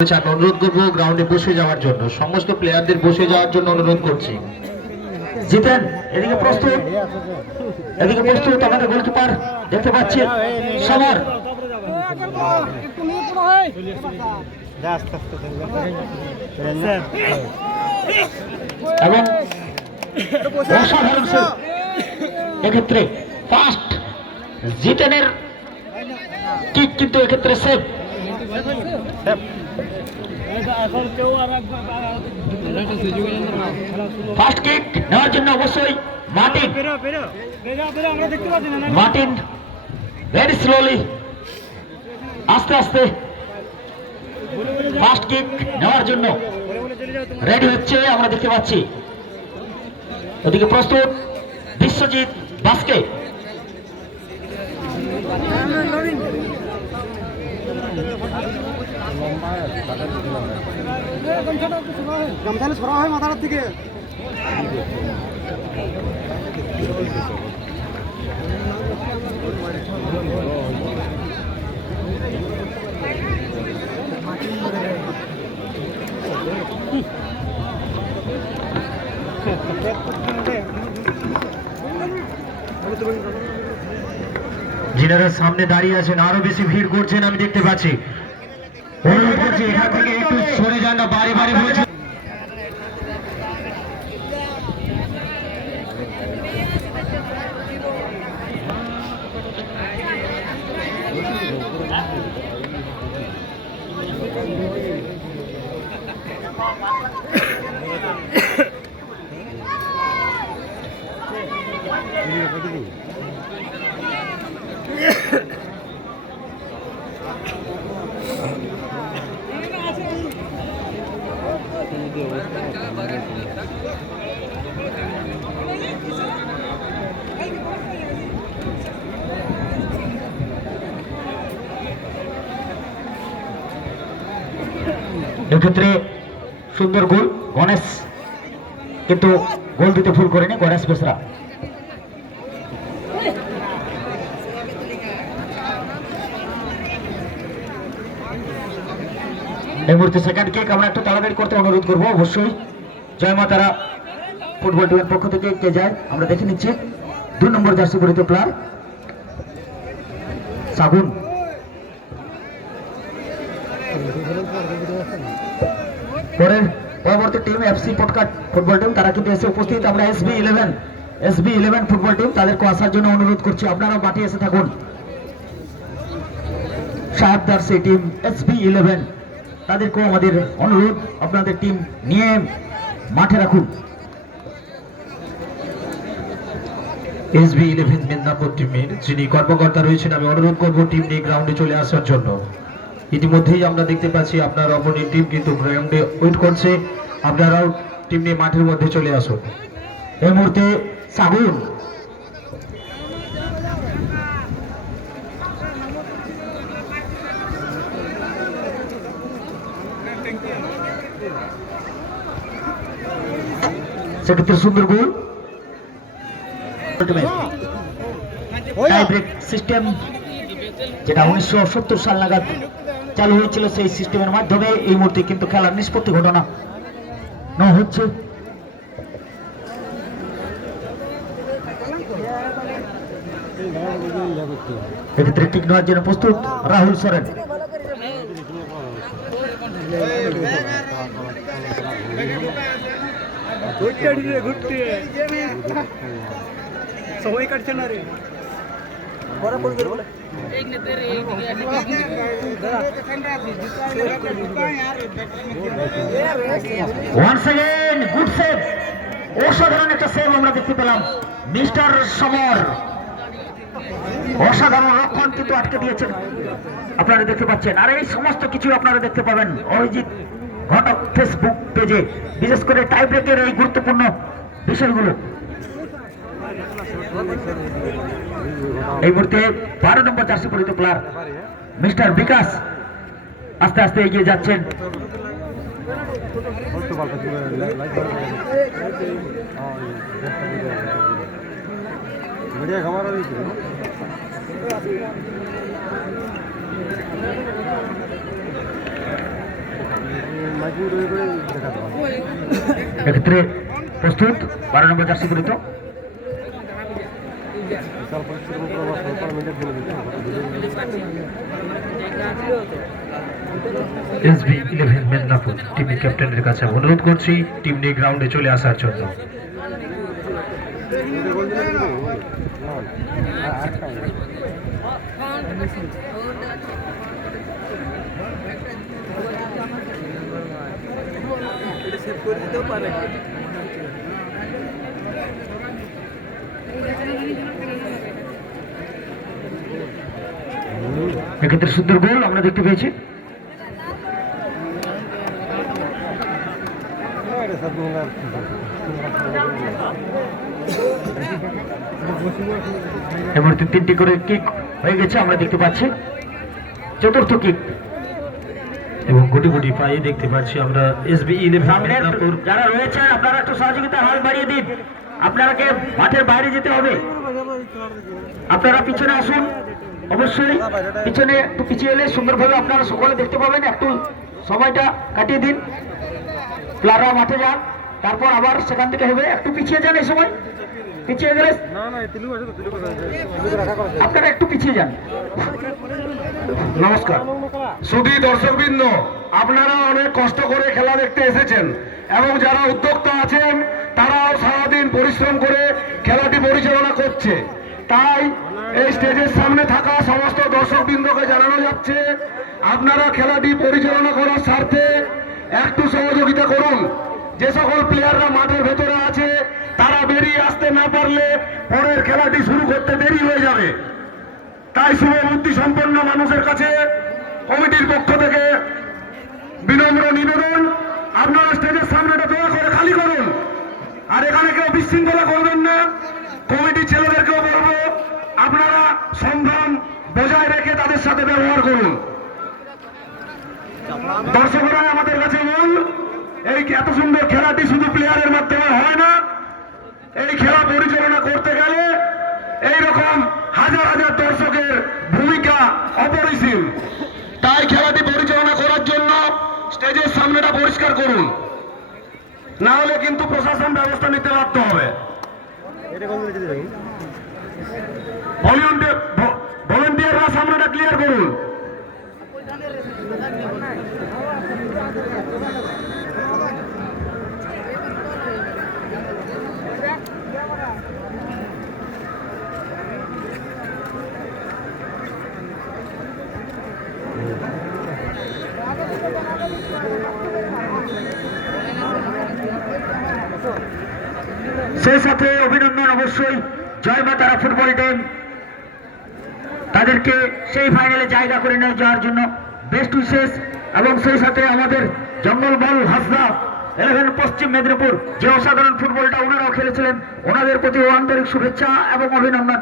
আমি অনুরোধ করবো গ্রাউন্ডে বসে যাওয়ার জন্য, সমস্ত প্লেয়ারদের বসে যাওয়ার জন্য অনুরোধ করছি। জিতেন এদিকে প্রস্তুত, এদিকে প্রস্তুত। আমাদের গোলকিপার দেখতে পাচ্ছেন সামার এবং অসাধারণ এক্ষেত্রে ফার্স্ট জিতেনের কিক, কিন্তু এক্ষেত্রে সেভ। ফার্স্ট কিক নেওয়ার জন্য অবশ্যই মার্টিন ভেরি স্লোলি, আস্তে আস্তে ফার্স্ট কিক নেওয়ার জন্য রেডি হচ্ছে, আমরা দেখতে পাচ্ছি। ওদিকে প্রস্তুত বিশ্বজিৎ বাস্কে। গামছালে ছড়া হয় মাথার থেকে। যিনারা সামনে দাঁড়িয়ে আছেন আরো বেশি ভিড় করছেন আমি দেখতে পাচ্ছি। অনুরোধ করছি এখান থেকে একটু সরে যান না, বারে বারে বলছি। এক্ষেত্রে সুন্দর গোল গণেশ, কিন্তু গোল দিতে ভুল করেনি গণেশ বেসরা। এই মুহূর্তে সেকেন্ড কিক আমরা একটু তাড়াতাড়ি করতে অনুরোধ করবো অবশ্যই। জয় মা তারা ফুটবল টিমের পক্ষ থেকে কে যায় আমরা দেখে নিচ্ছি। 2 নম্বর জার্সি পরিহিত প্লেয়ার সাগুন। পরের পরবর্তী টিম এফসি পটকাট ফুটবল টিম, তারা কিন্তু এসে উপস্থিত। আমরা SB11 ফুটবল টিম, তাদেরকে আসার জন্য অনুরোধ করছি। আপনারাও মাঠে এসে থাকুন। সাহেবদার সেই টিম SB11, তাদেরকেও আমাদের অনুরোধ, আপনাদের টিম নিয়ে মাঠে রাখুন। SB11 মেদিনীপুর টিমের যিনি কর্মকর্তা রয়েছেন আমি অনুরোধ করবো টিম নিয়ে গ্রাউন্ডে চলে আসার জন্য। ইতিমধ্যেই আমরা দেখতে পাচ্ছি আপনার অপোনেন্ট টিম কিন্তু গ্রাউন্ডে ওয়েট করছে, আপনারাও টিম নিয়ে মাঠের মধ্যে চলে আসুন। এই মুহূর্তে সাগুন সেক্ষেত্রে সুন্দর গোল। টাই ব্রেক সিস্টেম যেটা 1970 সাল নাগাদ চালু হয়েছিল, সেই সিস্টেমের মাধ্যমে এই মুহূর্তে কিন্তু খেলার নিষ্পত্তি ঘটনা হচ্ছে। এক্ষেত্রে কিক নেওয়ার জন্য প্রস্তুত রাহুল সরেন। সবাই কাটছে না রে। অসাধারণ একটা সেভ আমরা দেখতে পেলাম মিস্টার সমর। অসাধারণ রক্ষণ কিন্তু আটকে দিয়েছেন, আপনারা দেখতে পাচ্ছেন। আর এই সমস্ত কিছু আপনারা দেখতে পাবেন অভিজিৎ ঘটক ফেসবুক পেজে, বিশেষ করে টাই ব্রেকের এই গুরুত্বপূর্ণ বিষয়গুলো। এই মুহূর্তে 12 নম্বর জার্সি পরিহিত প্লেয়ার মিস্টার বিকাশ আস্তে আস্তে এগিয়ে যাচ্ছেন। बढ़िया खबर अभी এক্ষেত্রে প্রস্তুত 12 নম্বর জার্সি গৃহীত। SB11 মেদিনীপুর টিম ক্যাপ্টেনের কাছে অনুরোধ করছি টিম নিয়ে গ্রাউন্ডে চলে আসার জন্য। এক্ষেত্রে সুন্দর গোল আমরা দেখতে পেয়েছি। এবার 3টি করে কিক হয়ে গেছে আমরা দেখতে পাচ্ছি। চতুর্থ কিক এবং গুটি গুটি পায়ে দেখতে পাচ্ছি আমরা SB11 মেদিনীপুর। যারা রয়েছেন আপনারা একটু সহযোগিতা হাত বাড়িয়ে দিন। আপনারাকে মাঠের বাইরে যেতে হবে, আপনারা পিছনে আসুন। অবশ্যই পিছনে একটু পিছিয়ে এলে সুন্দরভাবে আপনারা সকলে দেখতে পাবেন। একটু সময়টা কাটিয়ে দিন, প্লেয়াররা মাঠে যান, তারপর আবার সেখান থেকে হবে। একটু পিছিয়ে যান, এই সময় পিছিয়ে গেলে আপনারা একটু পিছিয়ে যান। নমস্কার সুধী দর্শকবৃন্দ, আপনারা অনেক কষ্ট করে খেলা দেখতে এসেছেন এবং যারা উদ্যোক্তা আছেন তারাও সারাদিন পরিশ্রম করে খেলাটি পরিচালনা করছে। তাই এই স্টেজের সামনে থাকা সমস্ত দর্শকবৃন্দকে জানানো যাচ্ছে আপনারা খেলাটি পরিচালনা করার স্বার্থে একটু সহযোগিতা করুন। যে সকল প্লেয়াররা মাঠের ভেতরে আছে তারা বেরিয়ে আসতে না পারলে পরের খেলাটি শুরু করতে দেরি হয়ে যাবে। তাই শুভবুদ্ধি সম্পন্ন মানুষের কাছে কমিটির পক্ষ থেকে বিনম্র নিবেদন, আপনারা স্টেজের সামনেটা দয়া করে খালি করুন। আর এখানে কেউ বিশৃঙ্খলা করবেন না। কমিটির ছেলেদেরকেও বলবো আপনারা সংগ্রাম বজায় রেখে তাদের সাথে ব্যবহার করুন। দর্শকরা আমাদের কাছে বল, এই এত সুন্দর খেলাটি শুধু প্লেয়ারের মাধ্যমে হয় না। এই খেলা পরিচালনা করতে গেলে এইরকম হাজার হাজার দর্শকের ভূমিকা অপরিসীম। তাই খেলাটি পরিচালনা করার জন্য স্টেজের সামনেটা পরিষ্কার করুন, না হলে কিন্তু প্রশাসন ব্যবস্থা নিতে বাধ্য হবে। ভলেন্টিয়াররা সামনেটা ক্লিয়ার করুন। সেই সাথে অভিনন্দন অবশ্যই জয় মা তারা ফুটবল টিম, তাদেরকে সেই ফাইনালে জায়গা করে নিয়ে যাওয়ার জন্য বেস্ট উইশেস। এবং সেই সাথে আমাদের জঙ্গলমল হাসদা 11 পশ্চিম মেদিনীপুর যে অসাধারণ ফুটবলটা ওনারাও খেলেছিলেন, ওনাদের প্রতি আন্তরিক শুভেচ্ছা এবং অভিনন্দন।